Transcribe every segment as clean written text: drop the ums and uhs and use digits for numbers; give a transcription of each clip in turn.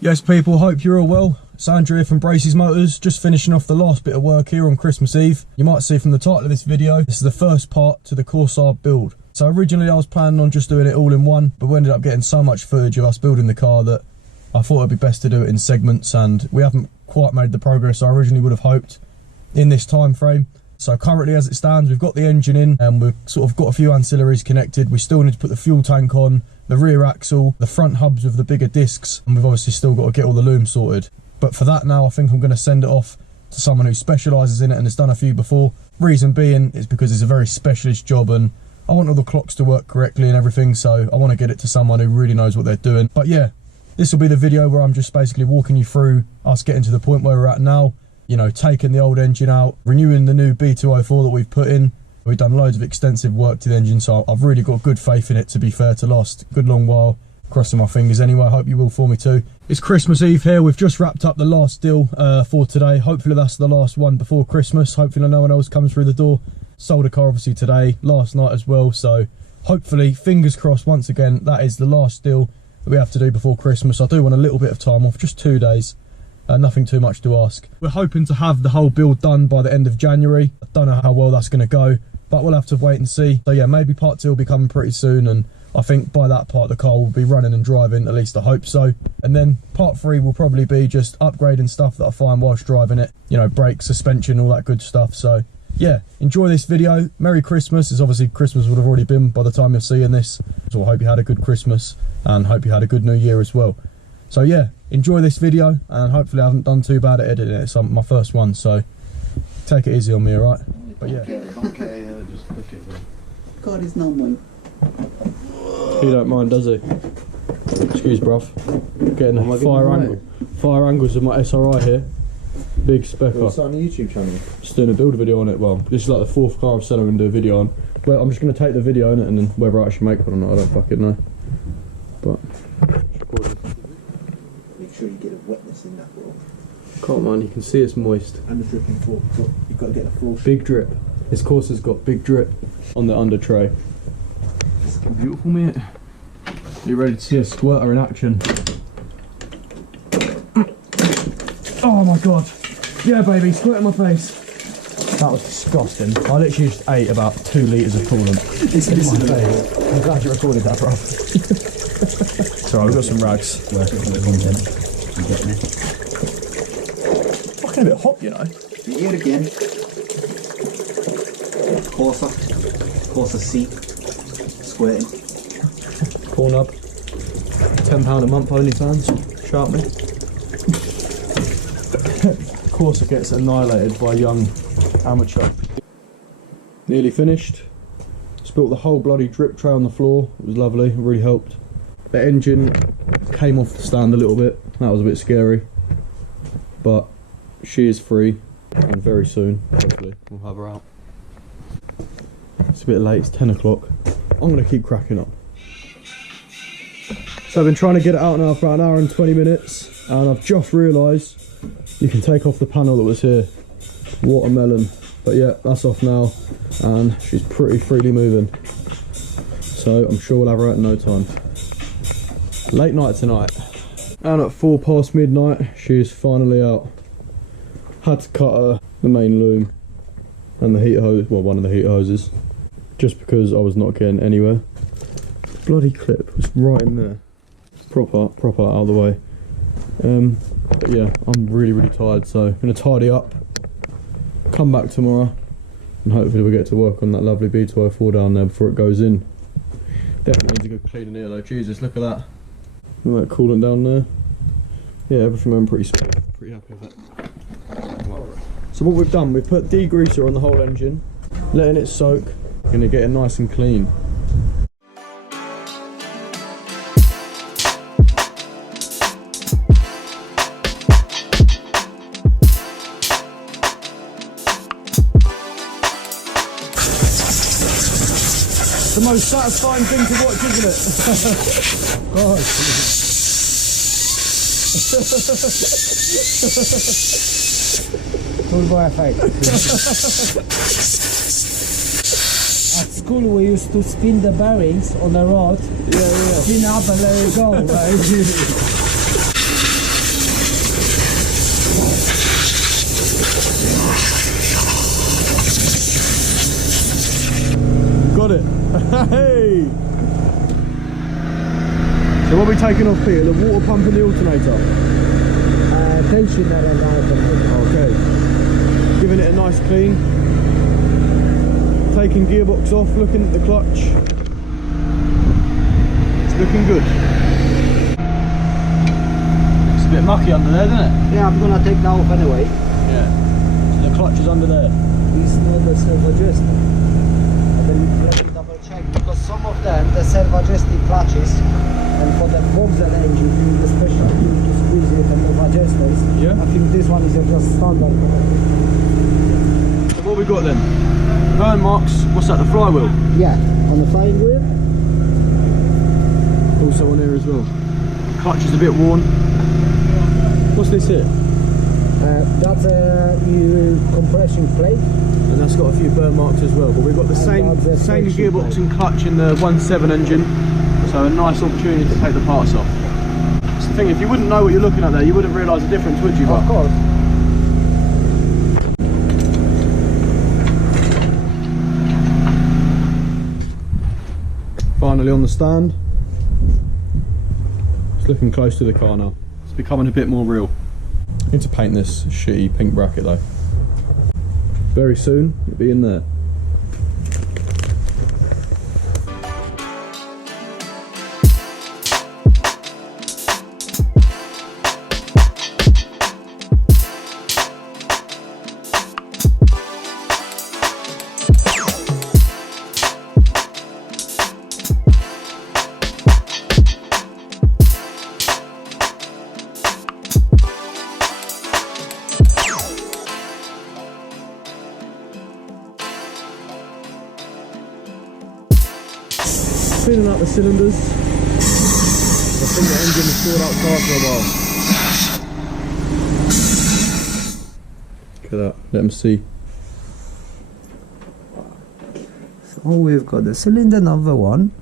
Yes people, hope you're all well. It's Andrew here from Braces Motors, just finishing off the last bit of work here on Christmas Eve. You might see from the title of this video, this is the first part to the Corsaab build. So originally I was planning on just doing it all in one, but we ended up getting so much footage of us building the car that I thought it'd be best to do it in segments, and we haven't quite made the progress I originally would have hoped in this time frame. So currently as it stands, we've got the engine in and we've sort of got a few ancillaries connected. We still need to put the fuel tank on, the rear axle, the front hubs with the bigger discs, and we've obviously still got to get all the loom sorted. But for that now, I think I'm going to send it off to someone who specialises in it and has done a few before. Reason being is because it's a very specialist job and I want all the clocks to work correctly and everything, so I want to get it to someone who really knows what they're doing. But yeah, this will be the video where I'm just basically walking you through us getting to the point where we're at now. You know, taking the old engine out, renewing the new B204 that we've put in. We've done loads of extensive work to the engine, so I've really got good faith in it, to be fair, to last a good long while. Crossing my fingers anyway, I hope you will for me too. It's Christmas Eve here, we've just wrapped up the last deal for today. Hopefully that's the last one before Christmas. Hopefully no one else comes through the door. Sold a car obviously today, last night as well, so hopefully, fingers crossed once again, that is the last deal that we have to do before Christmas. I do want a little bit of time off, just 2 days. Nothing too much to ask. We're hoping to have the whole build done by the end of January. I don't know how well that's going to go, but we'll have to wait and see. So yeah, maybe part 2 will be coming pretty soon, and I think by that part the car will be running and driving, at least I hope so. And then part 3 will probably be just upgrading stuff that I find whilst driving it. You know, brakes, suspension, all that good stuff. So yeah, enjoy this video. Merry Christmas. It's obviously Christmas would have already been by the time you're seeing this. So I hope you had a good Christmas and hope you had a good New Year as well. So yeah, enjoy this video, and hopefully I haven't done too bad at editing it. It's my first one, so take it easy on me, alright? But yeah. Okay, just click it. God is not mine. He don't mind, does he? Excuse bruv. Getting fire angles of my SRI here. Big specker. What's that on the YouTube channel? Just doing a build video on it. Well, this is like the 4th car I've said I'm going to do a video on. But I'm just going to take the video on it, and then whether I actually make one or not, I don't fucking know. But Make sure you get a wetness in that floor. can't man, you can see it's moist. And the dripping floor. You've got to get the floor. Big drip. This Corsa's got big drip on the under tray. It's beautiful, mate. You ready to see a squirter in action? Oh my god. Yeah baby, squirt in my face. That was disgusting. I literally just ate about 2 litres of coolant in my face. I'm glad you recorded that, bro. Sorry, we've got some rags. Working for the content. You get me? Fucking a bit hot, you know. Here again. Corsa C squirting. Corn up. £10 a month only fans. Shout me. Corsa gets annihilated by a young amateur. Nearly finished. Spilt the whole bloody drip tray on the floor. It was lovely, it really helped. The engine came off the stand a little bit. That was a bit scary. But she is free, and very soon, hopefully, we'll have her out. It's a bit late, it's 10 o'clock. I'm going to keep cracking up. So I've been trying to get it out now for about an hour and 20 minutes, and I've just realised you can take off the panel that was here. Watermelon. But yeah, that's off now, and she's pretty freely moving. So I'm sure we'll have her out in no time. Late night tonight. And at 4 past midnight, she is finally out. Had to cut her the main loom and the heat hose, well, one of the heat hoses, just because I was not getting anywhere. Bloody clip was right in there. Proper out of the way. But yeah, I'm really tired, so I'm gonna tidy up, come back tomorrow, and hopefully we'll get to work on that lovely B204 down there before it goes in. Definitely needs a good clean in here though. Jesus, look at that. Look at that coolant down there. Yeah, everything went pretty smooth. Pretty happy with it. So what we've done, we've put degreaser on the whole engine, letting it soak. Gonna get it nice and clean. The most satisfying thing to watch, isn't it? God. At school we used to spin the bearings on a rod, spin up and let it go, right? we taking off here? The water pump and the alternator? Tensioner and alternator. Okay. Giving it a nice clean. Taking gearbox off, looking at the clutch. It's looking good. It's a bit mucky under there, isn't it? Yeah, I'm gonna take that off anyway. Yeah. So the clutch is under there. It's not the self-adjusting. And then let me double check, because some of them, the self-adjusting clutches, and for the Vauxhall engine, you need a special tool to squeeze it and move adjusters. Yeah. I think this one is just standard. So what we got then? Burn marks, what's that, the flywheel? Yeah, on the flying wheel. Also on here as well. Clutch is a bit worn. What's this here? That's a new compression plate. And that's got a few burn marks as well. But we've got the same gearbox and clutch in the 1.7 engine. So a nice opportunity to take the parts off. It's the thing, if you wouldn't know what you're looking at there, you wouldn't realise the difference, would you? Of course. Finally on the stand. It's looking close to the car now. It's becoming a bit more real. I need to paint this shitty pink bracket though. Very soon, it'll be in there. Cleaning out the cylinders. I think the engine was stored outside for a while. Look at that, let them see. So we've got the cylinder number 1.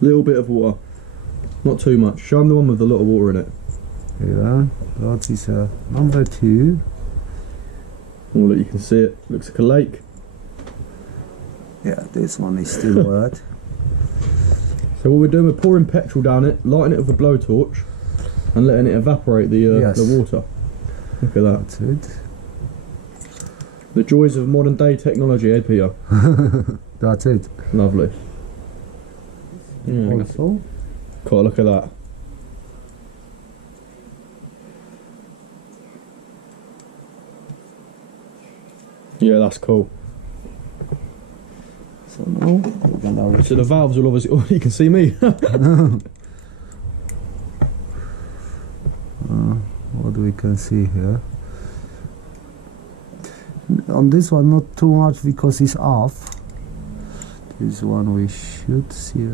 Little bit of water, not too much. Show them the one with a lot of water in it. Yeah, that is number 2. Oh look, you can see it, looks like a lake. Yeah, this one is still wet. So what we're doing, we're pouring petrol down it, lighting it with a blowtorch and letting it evaporate the water. Look at that. That's it. The joys of modern day technology, eh Peter? That's it. Lovely. Yeah, Also, God, look at that. Yeah, that's cool. so now we're gonna So the valves will obviously... Oh, you can see me. what we can see here. On this one, not too much because it's off. This one we should see.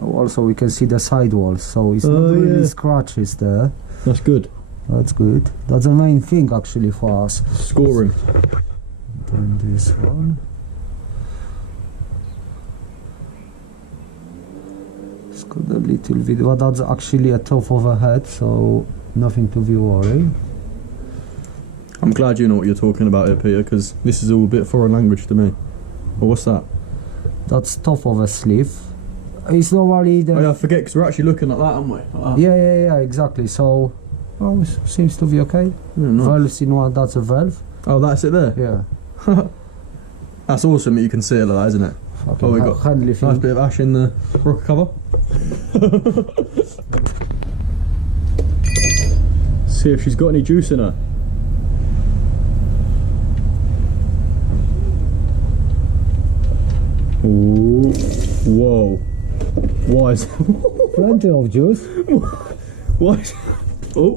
Also, we can see the sidewalls, so it's not really scratches there. That's good. That's good. That's the main thing actually for us. Scoring. Then this one. It's got a little bit, but that's actually a top of a head, so nothing to be worried. I'm glad you know what you're talking about here, Peter, because this is all a bit foreign language to me. Well, what's that? That's top of a sleeve. It's normally the... Oh yeah, I forget, because we're actually looking at that, aren't we? Like that. Yeah, exactly. So, oh, it seems to be okay. Yeah, nice. Valves in one, that's a valve. Oh, that's it there? Yeah. That's awesome that you can see it like that, isn't it? Fucking Oh, we got handy nice thing. bit of ash in the rocker cover. See if she's got any juice in her. Ooh. Whoa. Why is Plenty of juice. why is oh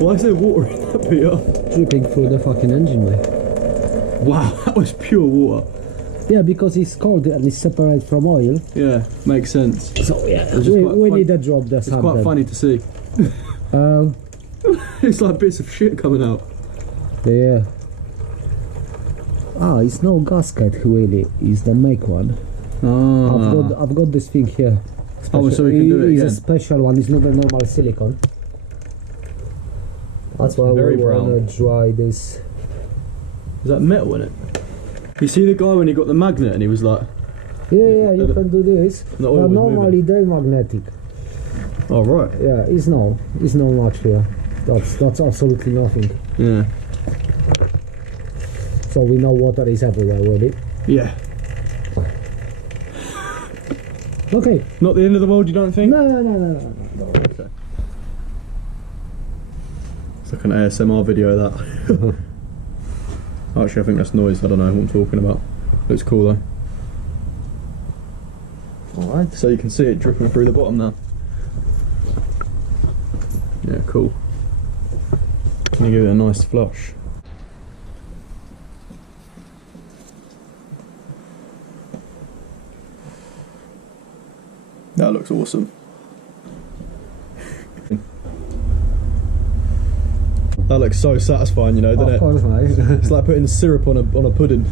why is there water in that, Peter? Dripping through the fucking engine, mate. Wow, that was pure water. Yeah, because it's cold and it's separate from oil. Yeah, makes sense. So yeah, It's just we quite need a drop there. It's quite funny to see. It's like bits of shit coming out. Yeah. Ah, it's no gasket really. It's the make one. Ah. I've got this thing here. Oh, so we can do it It's again. a special one. It's not a normal silicone. That's why Very we brown. want to dry this. Is that metal in it? You see the guy when he got the magnet and he was like Yeah, you can do this. The oil But was normally they're magnetic. Oh right. Yeah, it's no much here. That's absolutely nothing. Yeah. So we know water is everywhere, really. Yeah. Okay. Not the end of the world, you don't think? No. Okay. It's like an ASMR video, that. Actually, I think that's noise. I don't know what I'm talking about. Looks cool though. Alright. So you can see it dripping through the bottom now. Yeah, cool. Can you give it a nice flush? That looks awesome. That looks so satisfying, you know, doesn't it? Of course, mate. It's like putting syrup on a pudding.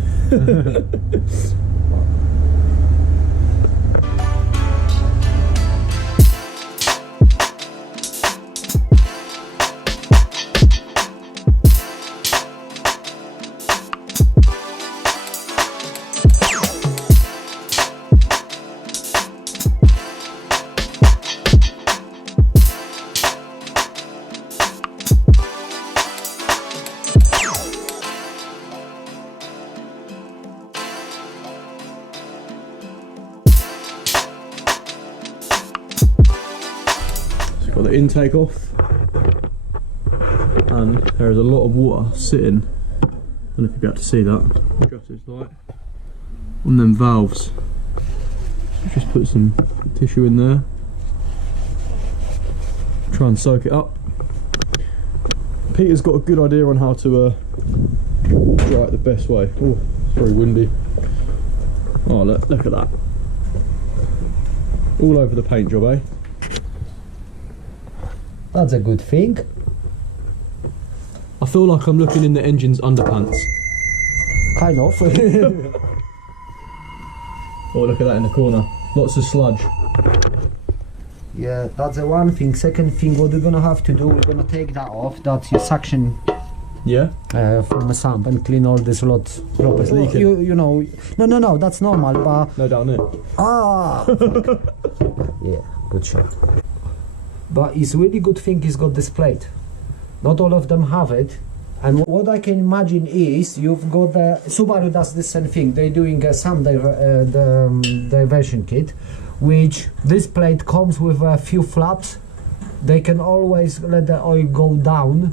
Got the intake off, and there is a lot of water sitting. I don't know if you'll be able to see that. Adjust this light on them valves. Just put some tissue in there. Try and soak it up. Peter's got a good idea on how to dry it the best way. Oh, it's very windy. Oh, look at that. All over the paint job, eh? That's a good thing. I feel like I'm looking in the engine's underpants. Kind of. Oh, look at that in the corner. Lots of sludge. Yeah, that's the one thing. Second thing, what we're gonna have to do, we're gonna take that off. That's your suction Yeah? from the sump and clean all this lot properly. It's leaking. You know, no, that's normal, but No, down there. yeah, good shot. But it's really good thing it's got this plate. Not all of them have it. And what I can imagine is you've got the Subaru does the same thing. They're doing some diversion kit, which this plate comes with a few flaps. They can always let the oil go down.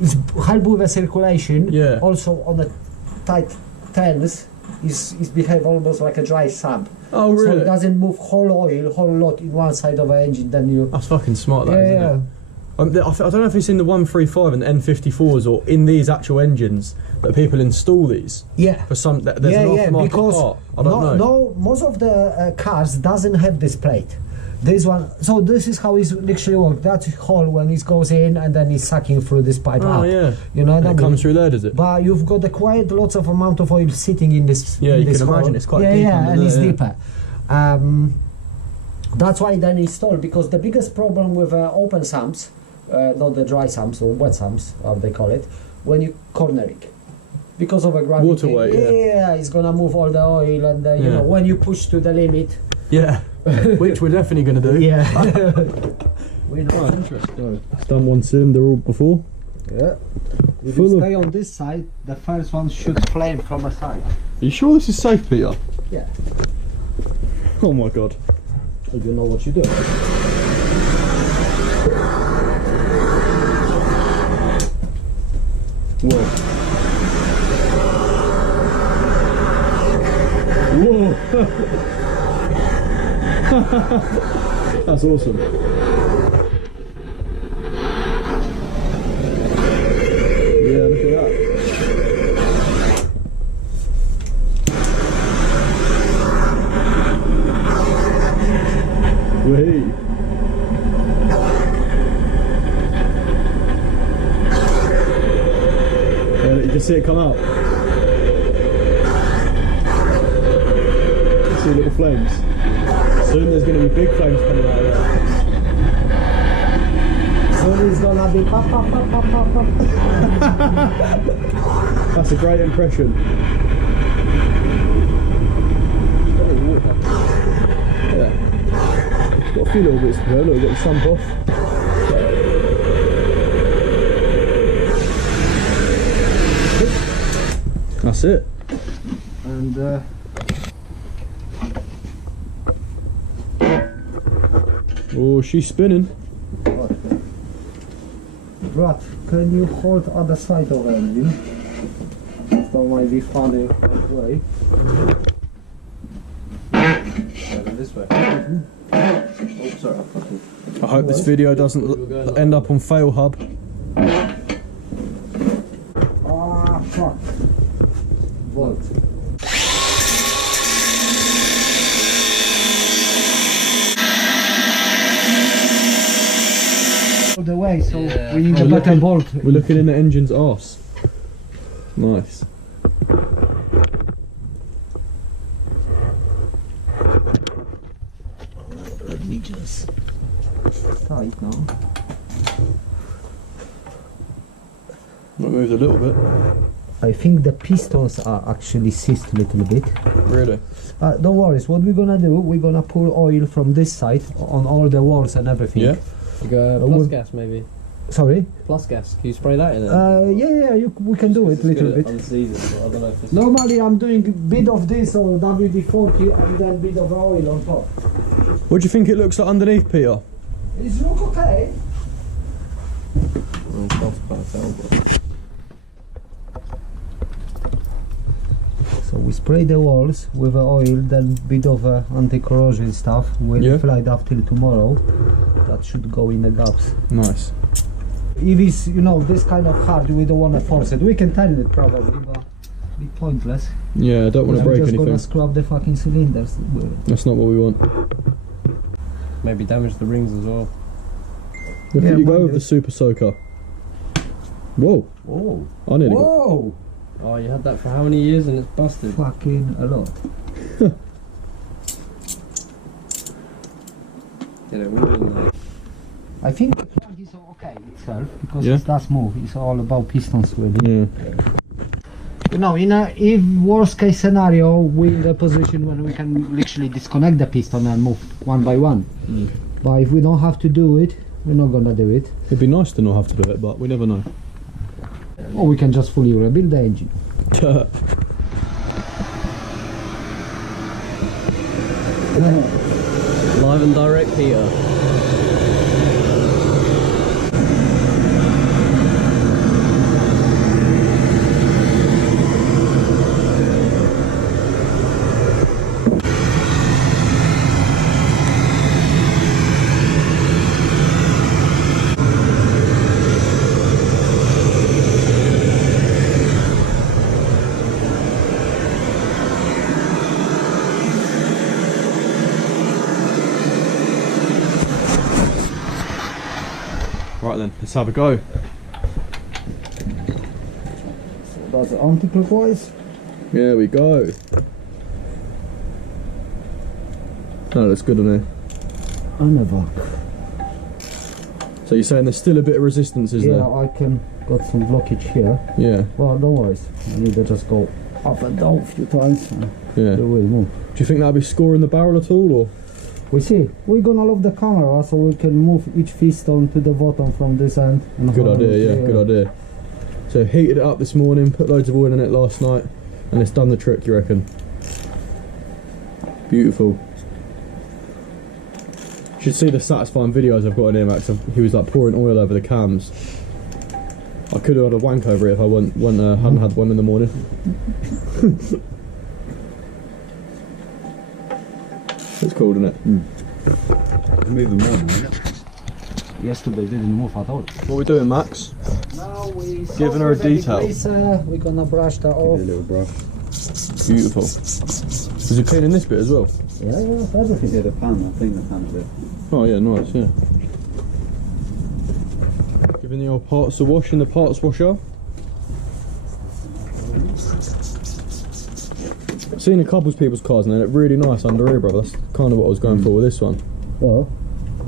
It's help with the circulation. Yeah. Also on the tight turns, it's behave almost like a dry sump. Oh, really? So it doesn't move whole lot in one side of the engine. Then you. That's fucking smart, that, Yeah. isn't it? I don't know if it's in the 135 and the N54s or in these actual engines that people install these. Yeah. For some, there's an aftermarket because part. I don't know. no, most of the cars doesn't have this plate. This one, so this is how it literally works. That hole when it goes in and then it's sucking through this pipe Oh, up. yeah. You know what And I it mean? comes through there, does it? But you've got quite lots of amount of oil sitting in this. Yeah, in you this can imagine hole. it's quite yeah, deep Yeah, under and there, it's yeah. deeper. That's why then installed, because the biggest problem with open sumps, not the dry sumps or wet sumps, how they call it, when you corner it. Because of a gravity. Water weight, yeah. It's gonna move all the oil, and you know, when you push to the limit. Yeah. Which we're definitely going to do. Yeah. Oh, interesting. It's done one cylinder all before. Yeah. If Full you of- stay on this side, the first one shoots flame from a side. Are you sure this is safe, Peter? Yeah. Oh my god. So you know what you do. Whoa. Whoa. That's awesome. Yeah, look at that. Wait. Yeah, you can see it come out. See little flames. Soon there's going to be big flames coming out of there. Soon it's gonna be pop, pop, pop, pop, pop, pop. That's a great impression. Got a few little bits to go. Look, we've got the sump off. That's it. And Oh, she's spinning. Brad, can you hold other side of the engine? That might be funny way. This way. Oh, sorry, I fucking. I hope this video doesn't end up on Fail Hub. Ah, fuck. Volt. All the way, so we need a better bolt. We're looking in the engine's arse. Nice. Let me just tight now. Might move a little bit. I think the pistons are actually seized a little bit. Really? Don't worry, what we're gonna do, we're gonna pour oil from this side on all the walls and everything. Yeah. You go plus gas maybe. Sorry? Plus gas. Can you spray that in it? Yeah, we can do it a little bit. On season, but I don't know if it's... Normally I'm doing bit of this or WD-40 and then bit of oil on top. What do you think it looks like underneath, Peter? It's look okay. It smells quite terrible. So we spray the walls with the oil, then bit of anti-corrosion stuff. We'll fly it up till tomorrow. That should go in the gaps. Nice. If it's, you know, this kind of hard, we don't want to force it. We can tighten it probably, but be pointless. Yeah, I don't want to break We're just anything. gonna scrub the fucking cylinders. That's not what we want. Maybe damage the rings as well. Look Yeah, at you go might with do. the Super Soaker. Whoa. Whoa! I nearly got... Whoa! Oh, you had that for how many years and it's busted? Fucking a lot. Get it all in there. I think the plug is okay itself because Yeah. it's that smooth. It's all about pistons really. Yeah. You know, if worst case scenario, we're in the position when we can literally disconnect the piston and move one by one. But if we don't have to do it, we're not gonna do it. It'd be nice to not have to do it, but we never know. Or we can just fully rebuild the engine. Live and direct here. Right then, let's have a go. That's anti-clockwise. There we go. That looks good on there. And a back. So you're saying there's still a bit of resistance, is Yeah, there? I can got some blockage here. Yeah. Well, don't worry. I need to just go up and down a few times. Yeah. It will move. Do you think that'll be scoring the barrel at all, or? We see. We're gonna lock the camera so we can move each piston to the bottom from this end. And Good hold idea, it yeah, here. good idea. So heated it up this morning, put loads of oil in it last night, and it's done the trick, you reckon? Beautiful. You should see the satisfying videos I've got in here, Max. He was like pouring oil over the cams. I could have had a wank over it if I hadn't had one in the morning. It's cool, isn't it? It's moving more now, isn't it? Yesterday didn't move at all. What are we doing, Max? Now we Giving her a detail. We're gonna brush that Give off. it a little brush. Beautiful. Was you cleaning this bit as well? Yeah, everything. Yeah, the pan, I think the pan a bit. Oh yeah, nice, yeah. Giving the old parts a wash in the parts washer. I've seen a couple of people's cars and they look really nice under here, brother. That's kind of what I was going for with this one. Oh,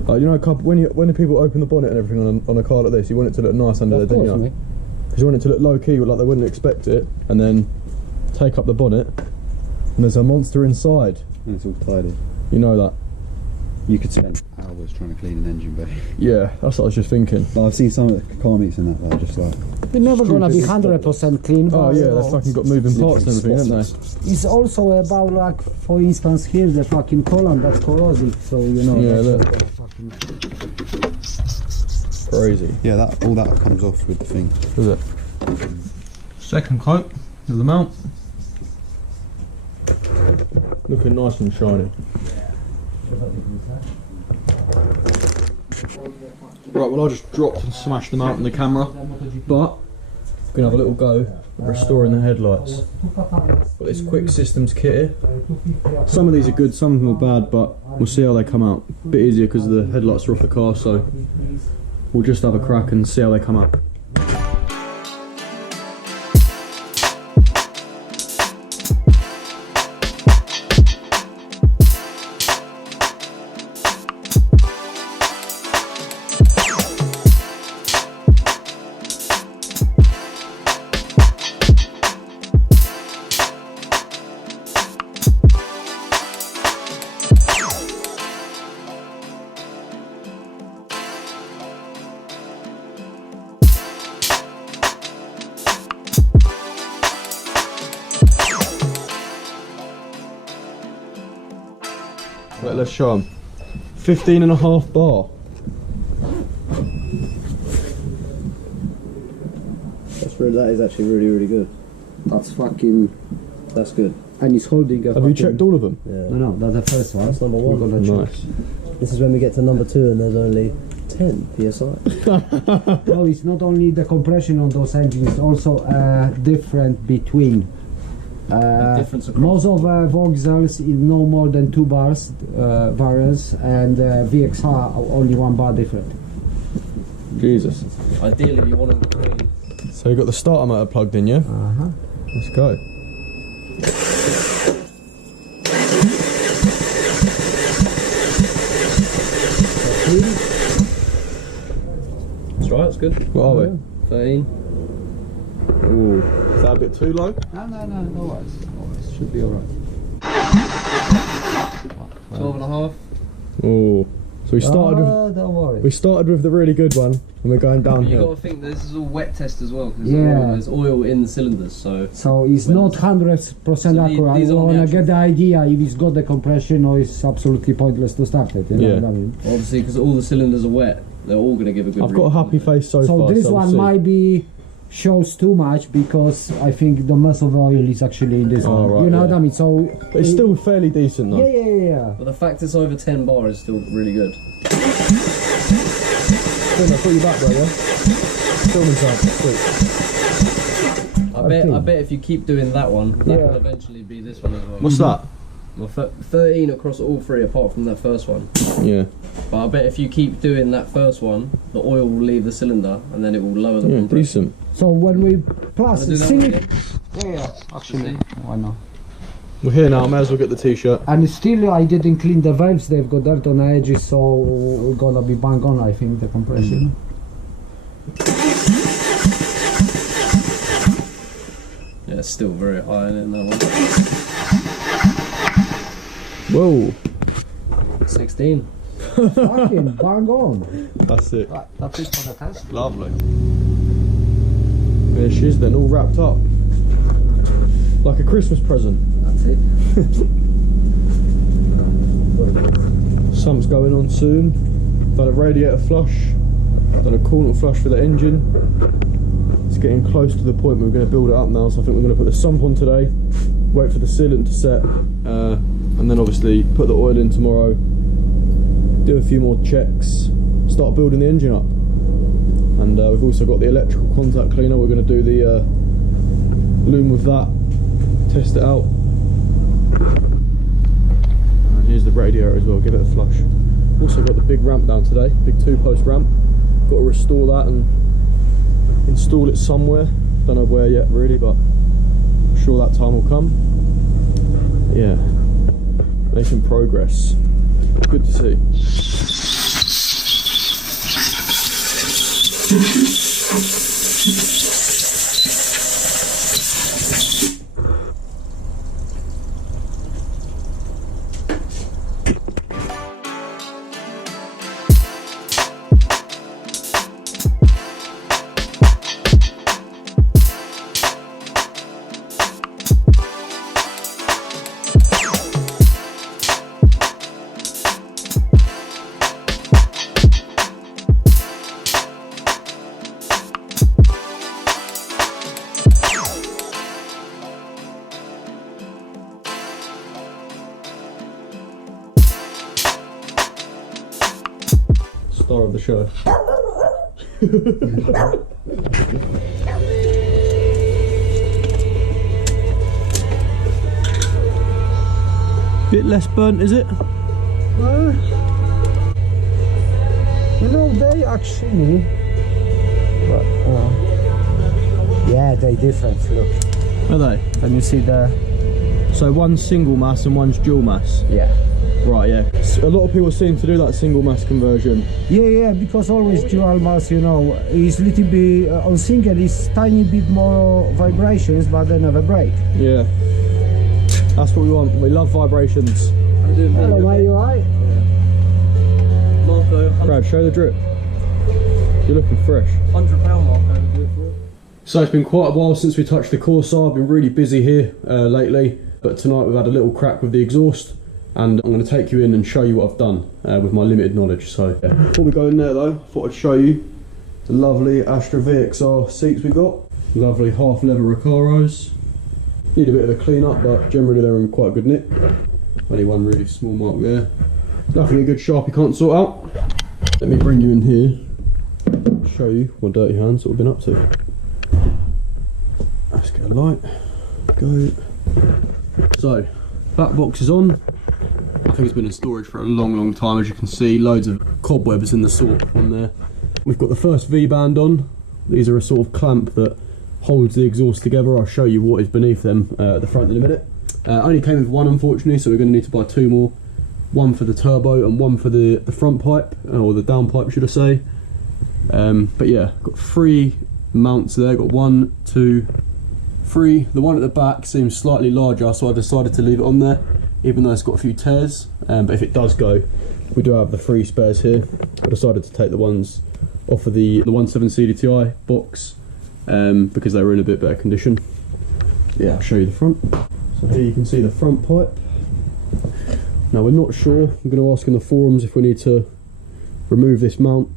You know, when the people open the bonnet and everything on a car like this, you want it to look nice under of there, don't course, you? mate. Because you want it to look low key, like they wouldn't expect it, and then take up the bonnet, and there's a monster inside. And it's all tidy. You know that. You could spend was trying to clean an engine bay. Yeah, that's what I was just thinking. But I've seen some of the car meets in that are just like... It's never gonna be 100% clean. Oh but, yeah, they've fucking got moving parts and everything, haven't they? It's also about, like, for instance, here's the fucking column that's corrosive, so you know. Yeah, that's look. just gonna fucking... Crazy. Yeah, that all that comes off with the thing. Is it? Second coat of the mount. Looking nice and shiny. Right, well I just dropped and smashed them out in the camera, but we're gonna have a little go at restoring the headlights. Got this quick systems kit here. Some of these are good, some of them are bad, but we'll see how they come out. A bit easier because the headlights are off the car, so we'll just have a crack and see how they come out. Right, let's show them. 15.5 bar. That is actually really good. That's fucking... That's good. And it's holding a Have you checked all of them? Yeah. No, that's the first one. That's number one. We're gonna check. Nice. This is when we get to number 2 and there's only 10 psi. No, it's not only the compression on those engines, it's also different between. Difference across. Most of Vauxhalls is no more than 2 bars variance, and VXR are only 1 bar different. Jesus. Ideally, you want them clean. So you've got the starter motor plugged in, yeah? Uh-huh. Let's go. That's right, it's good. What are we? 13. Ooh. Is that a bit too low? No worries. Should be alright. 12.5. Ooh. So we started don't worry. we started with the really good one and we're going You got downhill. to think that this is all wet test as well, because Yeah. there's oil in the cylinders, so... So it's not 100% accurate. these You are the want to actual- get the idea if it's got the compression or it's absolutely pointless to start it. You know Yeah. what I mean? Obviously, because all the cylinders are wet, they're all going to give a good I've got a reading, happy aren't they? face so So far. this we'll one see. might be shows too much because I think the mass of oil is actually in this Oh, one. right, You know yeah. what I mean? So But it's still fairly decent though. yeah. But the fact it's over 10 bar is still really good. Finn, I've got you back, bro, yeah? Filming something, sweet. I bet if you keep doing that one, that Yeah. will eventually be this one as well. What's that? Well, 13 across all 3 apart from that first one. Yeah. But I bet if you keep doing that first one, the oil will leave the cylinder and then it will lower the Yeah, compression. decent. So when we plus Wanna do that see one it, again? yeah, actually, See? why not? We're here now, may as well get the t-shirt. And still, I didn't clean the valves. They've got dirt on the edges, so we're gonna be bang on. I think the compression. Yeah, it's still very high in that Whoa. one. 16. Fucking bang on. That's it. Right, that's it for the test. Lovely. There she is then, all wrapped up. Like a Christmas present. That's it. Something's going on soon. Done a radiator flush. Done a coolant flush for the engine. It's getting close to the point where we're going to build it up now, so I think we're going to put the sump on today, wait for the sealant to set, and then obviously put the oil in tomorrow, do a few more checks, start building the engine up. And we've also got the electrical contact cleaner. We're going to do the loom with that, test it out. And here's the radiator as well, give it a flush. Also got the big ramp down today, big 2-post ramp. Got to restore that and install it somewhere. Don't know where yet really, but I'm sure that time will come. Yeah, making progress. Good to see. Star of the show. Bit less burnt, is it? You know, they actually... yeah, they different, look. Are they? Can you see the... So one's single mass and one's dual mass? Yeah. Right, yeah. A lot of people seem to do that single mass conversion. Yeah, because always dual mass, you know, is little bit... on single is tiny bit more vibrations, but they never break. Yeah. That's what we want. We love vibrations. Hello, mate, you alright? Marco, Brad, show the drip. You're looking fresh. £100 Marco would do it for it. So it's been quite a while since we touched the Corsaab. I've been really busy here lately, but tonight we've had a little crack with the exhaust, and I'm going to take you in and show you what I've done with my limited knowledge. So yeah. Before we go in there though, I thought I'd show you the lovely Astra VXR seats we got. Lovely half leather Recaros. Need a bit of a clean up, but generally they're in quite good nick. Only one really small mark there. Nothing a good Sharpie can't sort out. Let me bring you in here, show you my dirty hands that we've been up to. Let's get a light. Go. So, back box is on. I think it's been in storage for a long time, as you can see. Loads of cobwebs in the sort on there. We've got the first V-band on. These are a sort of clamp that holds the exhaust together. I'll show you what is beneath them at the front in a minute. Only came with one, unfortunately, so we're going to need to buy two more. One for the turbo and one for the front pipe, or the down pipe should I say. But yeah, got three mounts there. Got 1, 2, 3. The one at the back seems slightly larger, so I decided to leave it on there, even though it's got a few tears. But if it does go, we do have the 3 spares here. I decided to take the ones off of the 1.7 CDTI box because they were in a bit better condition. Yeah, I'll show you the front. So here you can see the front pipe. Now we're not sure. I'm going to ask in the forums if we need to remove this mount.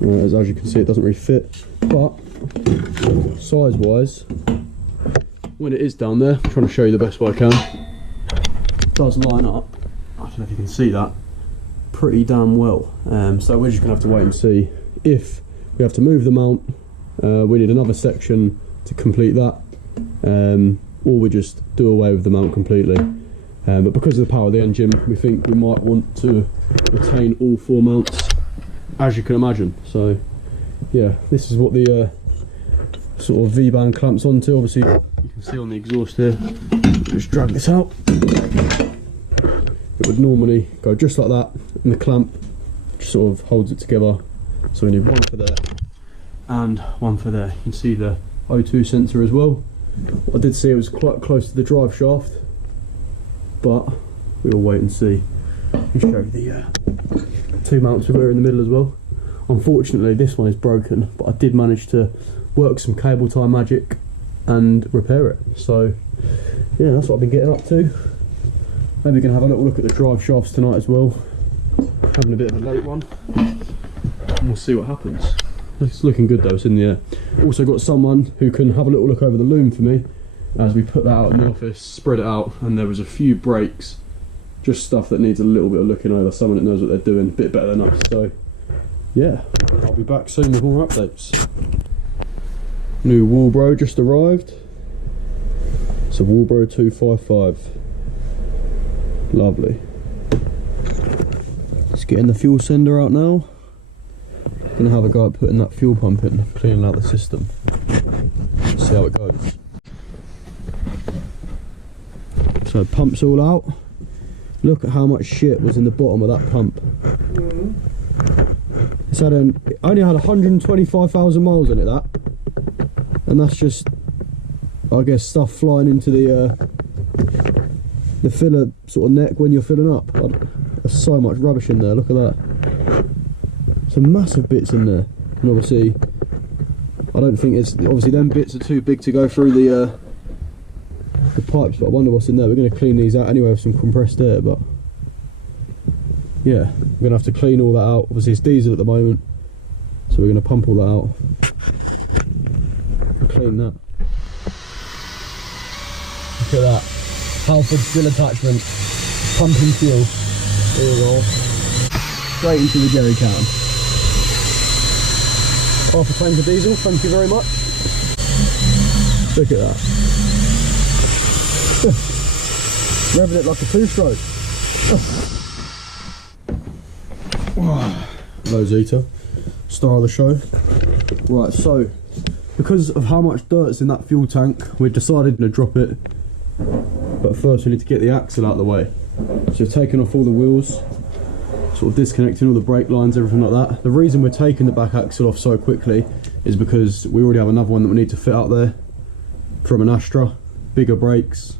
As you can see, it doesn't really fit, but size wise, when it is down there, I'm trying to show you the best way I can, it does line up. I don't know if you can see that pretty damn well. So we're just going to have to wait and see. If we have to move the mount, we need another section to complete that, or we just do away with the mount completely. But because of the power of the engine, we think we might want to retain all 4 mounts, as you can imagine. So yeah, this is what the sort of V-band clamps onto. Obviously you can see on the exhaust here, just drag this out, it would normally go just like that, and the clamp just sort of holds it together. So we need one for there and one for there. You can see the O2 sensor as well. I did see it was quite close to the drive shaft, but we'll wait and see. I'll show you the 2 mounts we've got in the middle as well. Unfortunately this one is broken, but I did manage to work some cable tie magic and repair it. So yeah, that's what I've been getting up to. Maybe we can have a little look at the drive shafts tonight as well. Having a bit of a late one, and we'll see what happens. It's looking good though, it's in the air. Also got someone who can have a little look over the loom for me as we put that out in the office, spread it out, and there was a few breaks, just stuff that needs a little bit of looking over. Someone that knows what they're doing, a bit better than us. So yeah, I'll be back soon with more updates. New Walbro just arrived. It's a Walbro 255. Lovely. Let's get in the fuel sender out now. Gonna have a go at putting that fuel pump in, cleaning out the system. See how it goes. So pump's all out. Look at how much shit was in the bottom of that pump. It's had only had 125,000 miles in it, that, and that's just, I guess, stuff flying into the filler sort of neck when you're filling up. There's so much rubbish in there. Look at that. Some massive bits in there, and obviously I don't think it's, obviously them bits are too big to go through the pipes, but I wonder what's in there. We're going to clean these out anyway with some compressed air, but yeah, we're going to have to clean all that out. Obviously it's diesel at the moment, so we're going to pump all that out and clean that. Look at that, Halford still attachment, pumping fuel. Here we go. straight into the jerry can. Half a tank of diesel, thank you very much. Look at that. Revving it like a 2-stroke. Low Zeta, star of the show. Right, so because of how much dirt's in that fuel tank, we decided to drop it. But first we need to get the axle out of the way. So we've taken off all the wheels, sort of disconnecting all the brake lines, everything like that. The reason we're taking the back axle off so quickly is because we already have another one that we need to fit out there from an Astra. Bigger brakes,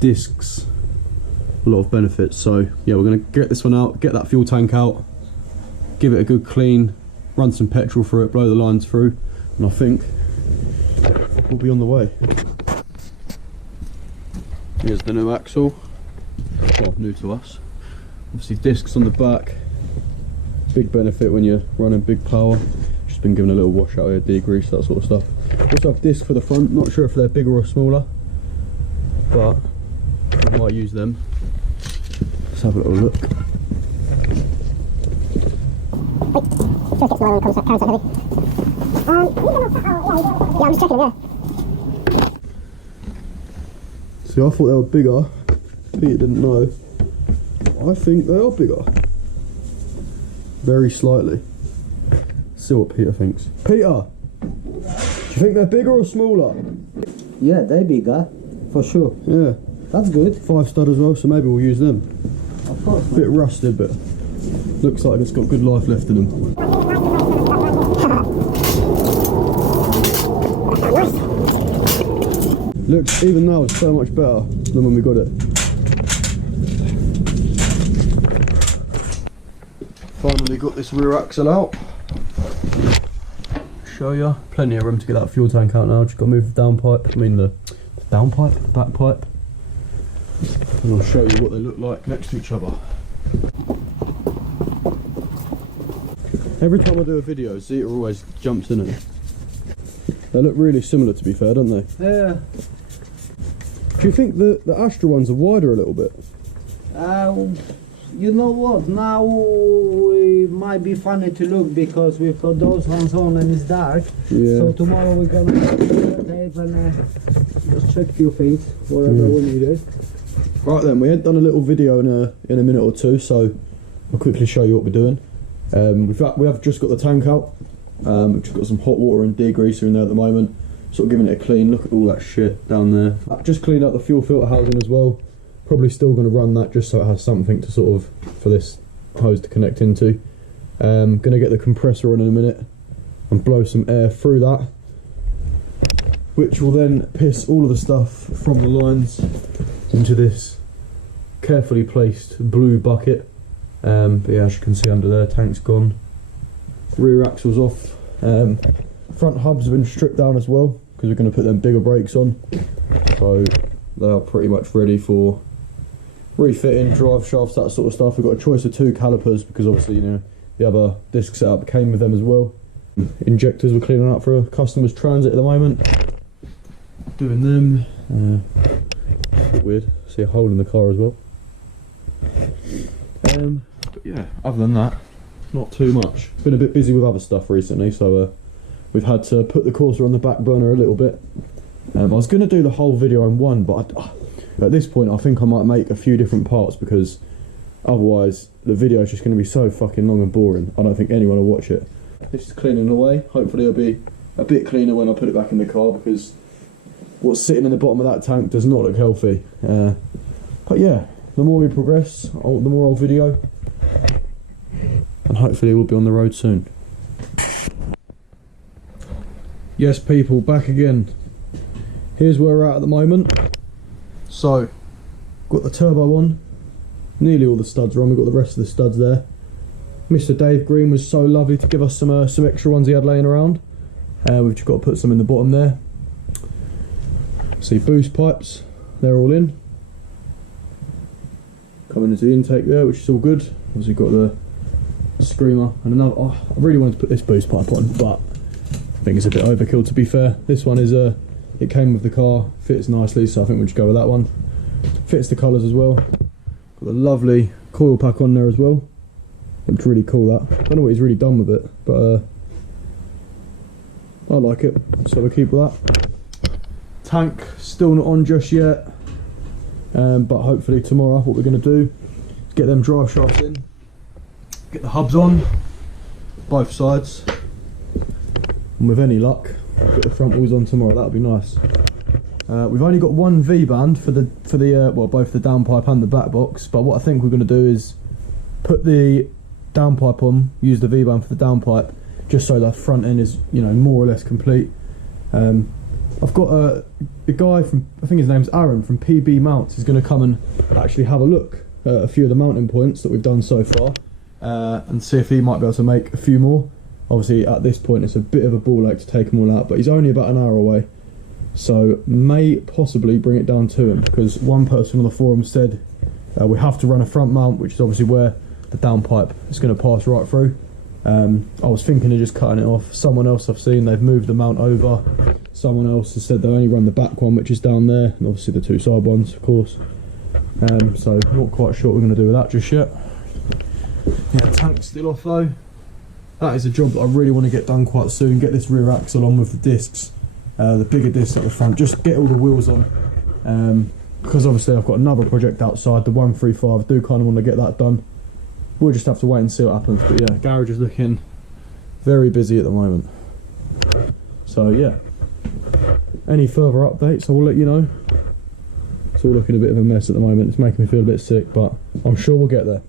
discs, a lot of benefits. So yeah, we're going to get this one out, get that fuel tank out, give it a good clean, run some petrol through it, blow the lines through, and I think we'll be on the way. Here's the new axle, well, new to us. Obviously discs on the back, big benefit when you're running big power. Just been given a little wash out here, degrease, that sort of stuff. Also have discs for the front, not sure if they're bigger or smaller, but I might use them. Let's have a little look. Yeah, I'm just checking, yeah. See, I thought they were bigger. Peter didn't know. I think they are bigger. Very slightly. See what Peter thinks. Peter! Do you think they're bigger or smaller? Yeah, they're bigger, for sure. Yeah. That's good. 5 stud as well, so maybe we'll use them. Of course. A bit rusted, but looks like it's got good life left in them. Looks, even now, it's so much better than when we got it. Finally got this rear axle out. Show you. Plenty of room to get that fuel tank out now. Just got to move the downpipe. I mean the downpipe, back pipe. And I'll show you what they look like next to each other. Every time I do a video, Zeta always jumps in it. They look really similar, to be fair, don't they? Yeah. Do you think the Astra ones are wider a little bit? You know what, now it might be funny to look because we've got those ones on and it's dark. Yeah. So tomorrow we're gonna tape and just check a few things, whatever we need it. Right then, we had done a little video in a minute or two, so I'll quickly show you what we're doing. We have just got the tank out. We've just got some hot water and degreaser in there at the moment. Sort of giving it a clean. Look at all that shit down there. I've just cleaned out the fuel filter housing as well. Probably still going to run that just so it has something to sort of, for this hose to connect into. Going to get the compressor on in a minute and blow some air through that, which will then piss all of the stuff from the lines into this carefully placed blue bucket. But yeah, as you can see under there, tank's gone. Rear axle's off. Front hubs have been stripped down as well because we're going to put them bigger brakes on. So they are pretty much ready for refitting, drive shafts, that sort of stuff. We've got a choice of 2 calipers because obviously, you know, the other disc setup came with them as well. Injectors we're cleaning out for a customer's transit at the moment. Doing them. A bit weird. See a hole in the car as well. But yeah, other than that, not too much. Been a bit busy with other stuff recently, so we've had to put the Corsa on the back burner a little bit. I was going to do the whole video in one, but at this point I think I might make a few different parts because otherwise the video is just going to be so fucking long and boring. I don't think anyone will watch it. This is cleaning away. Hopefully it'll be a bit cleaner when I put it back in the car because what's sitting in the bottom of that tank does not look healthy. But yeah, the more we progress, the more I'll video. And hopefully we'll be on the road soon. Yes people, back again. Here's where we're at the moment. So, got the turbo on. Nearly all the studs are on, we've got the rest of the studs there. Mr. Dave Green was so lovely to give us some extra ones he had laying around. We've just got to put some in the bottom there. See, boost pipes, they're all in. Coming into the intake there, which is all good. Obviously got the screamer and another. Oh, I really wanted to put this boost pipe on, but I think it's a bit overkill to be fair. This one is it came with the car, fits nicely, so I think we'll just go with that one. Fits the colours as well. Got the lovely coil pack on there as well. It's really cool, that. I don't know what he's really done with it, but I like it, so we'll keep with that. Tank still not on just yet, but hopefully tomorrow what we're going to do is get them drive shafts in, get the hubs on both sides, and with any luck get the front wheels on tomorrow. That'll be nice. We've only got one V-band for the well, both the downpipe and the back box, but what I think we're going to do is put the downpipe on, use the V-band for the downpipe, just so the front end is, you know, more or less complete. I've got a guy from, I think his name's Aaron, from PB Mounts. He's going to come and actually have a look at a few of the mounting points that we've done so far, and see if he might be able to make a few more. Obviously at this point it's a bit of a ball ache to take them all out, but he's only about an hour away, so may possibly bring it down to him, because one person on the forum said we have to run a front mount, which is obviously where the downpipe is going to pass right through. I was thinking of just cutting it off. Someone else I've seen, they've moved the mount over. Someone else has said they only run the back one, which is down there, and obviously the two side ones, of course. So not quite sure what we're going to do with that just yet. Yeah, tank's still off though. That is a job that I really want to get done quite soon. Get this rear axle on with the discs, the bigger discs at the front. Just get all the wheels on, because obviously I've got another project outside, the 135. I do kind of want to get that done. We'll just have to wait and see what happens. But yeah, garage is looking very busy at the moment. So yeah, any further updates I will let you know. It's all looking a bit of a mess at the moment. It's making me feel a bit sick, but I'm sure we'll get there.